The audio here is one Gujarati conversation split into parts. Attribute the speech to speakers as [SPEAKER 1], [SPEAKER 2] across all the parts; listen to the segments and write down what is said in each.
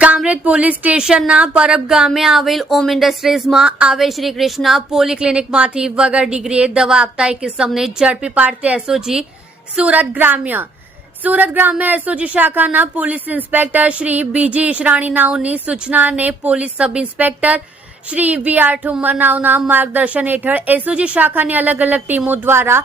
[SPEAKER 1] કામરેજ પોલીસ સ્ટેશનના પરબ ગામે આવેલ ઓમ ઇન્ડસ્ટ્રીઝમાં આવે શ્રી કૃષ્ણ પોલી ક્લિનિકમાંથી વગર ડિગ્રીએ દવા આપતા એક કિસ્મને ઝડપી પાડતી એસઓજી સુરત ગ્રામ્ય. સુરત ગ્રામ્ય એસઓજી શાખાના પોલીસ ઇન્સ્પેક્ટર શ્રી બીજી ઈશરાણી નાવની સૂચનાને police sub inspector Shri V R ઠુમનાવના માર્ગદર્શન હેઠળ એસઓજી શાખાની અલગ અલગ ટીમો દ્વારા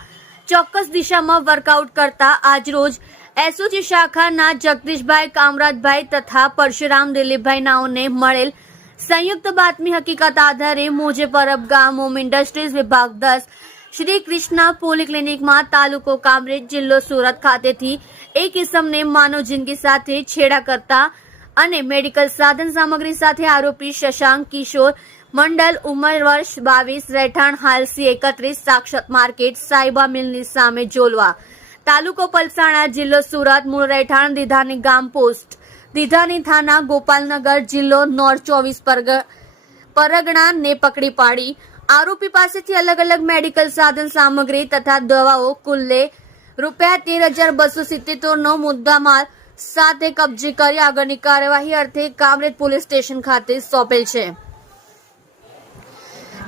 [SPEAKER 1] ચોક્કસ દિશામાં વર્કઆઉટ કરતા આજરોજ એસઓજી શાખાના જગદીશભાઈ કામરાજભાઈ તથા પરશુરામ દિલીપભાઈ નાઓને મળેલ સંયુક્ત બાતમી હકીકત આધારે મોજે પરબ ગામ હોમ ઇન્ડસ્ટ્રીઝ વિભાગ દસ શ્રી કૃષ્ણ પોલીક્લિનિકમાં તાલુકો કામરેજ જિલ્લો સુરત ખાતેથી એક ઇસમને માનવ જિંદગી સાથે છેડા કરતા અને મેડિકલ સાધન સામગ્રી સાથે આરોપી શશાંક કિશોર મંડલ ઉંમર વર્ષ બાવીસ રહેઠાણ હાલ સી એકત્રીસ સાક્ષત માર્કેટ સાઈબા મિલની સામે જોલવા તાલુકો પલસાણા જિલ્લો સુરત, મૂળ રહેઠાણ દીધાની ગામ પોસ્ટ. દીધાની થાના ગોપાલનગર જિલ્લો નોર્થ ચોવીસ પરગ પરગણા ને પકડી પાડી. આરોપી પાસેથી અલગ અલગ મેડિકલ સાધન સામગ્રી તથા દવાઓ કુલ્લે રૂપિયા તેર હજાર બસો સિત્તેર નો મુદ્દામાલ સાથે કબજે કરી આગળની કાર્યવાહી અર્થે કામરેજ પોલીસ સ્ટેશન ખાતે સોંપેલ છે.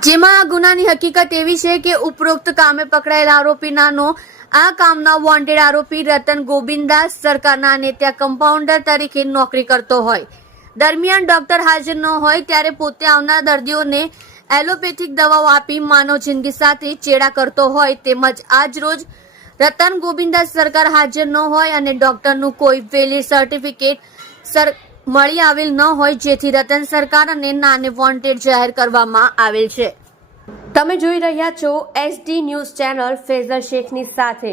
[SPEAKER 1] જેમાં આ ગુનાની હકીકત એવી છે કે ઉપરોક્ત કામે પકડાયેલા આરોપીનાનો આ કામના વોન્ટેડ આરોપી રતન ગોવિંદાસ સરકારના અને ત્યાં કમ્પાઉન્ડર તરીકે નોકરી કરતો હોય. દરમિયાન ડોક્ટર હાજર ન હોય ત્યારે પોતે આવનાર દર્દીઓને એલોપેથિક દવાઓ આપી માનવ જિંદગી સાથે ચેડા કરતો હોય તેમજ આજ રોજ રતન ગોવિંદાસ સરકાર હાજર ન હોય અને ડોક્ટરનું કોઈ વેલી સર્ટિફિકેટ સર, મળી આવેલ ન હોય જેથી રતન સરકાર અને નાને વોન્ટેડ જાહેર કરવામાં આવેલ છે. તમે જોઈ રહ્યા છો એસડી ન્યૂઝ ચેનલ ફેઝર શેખની સાથે.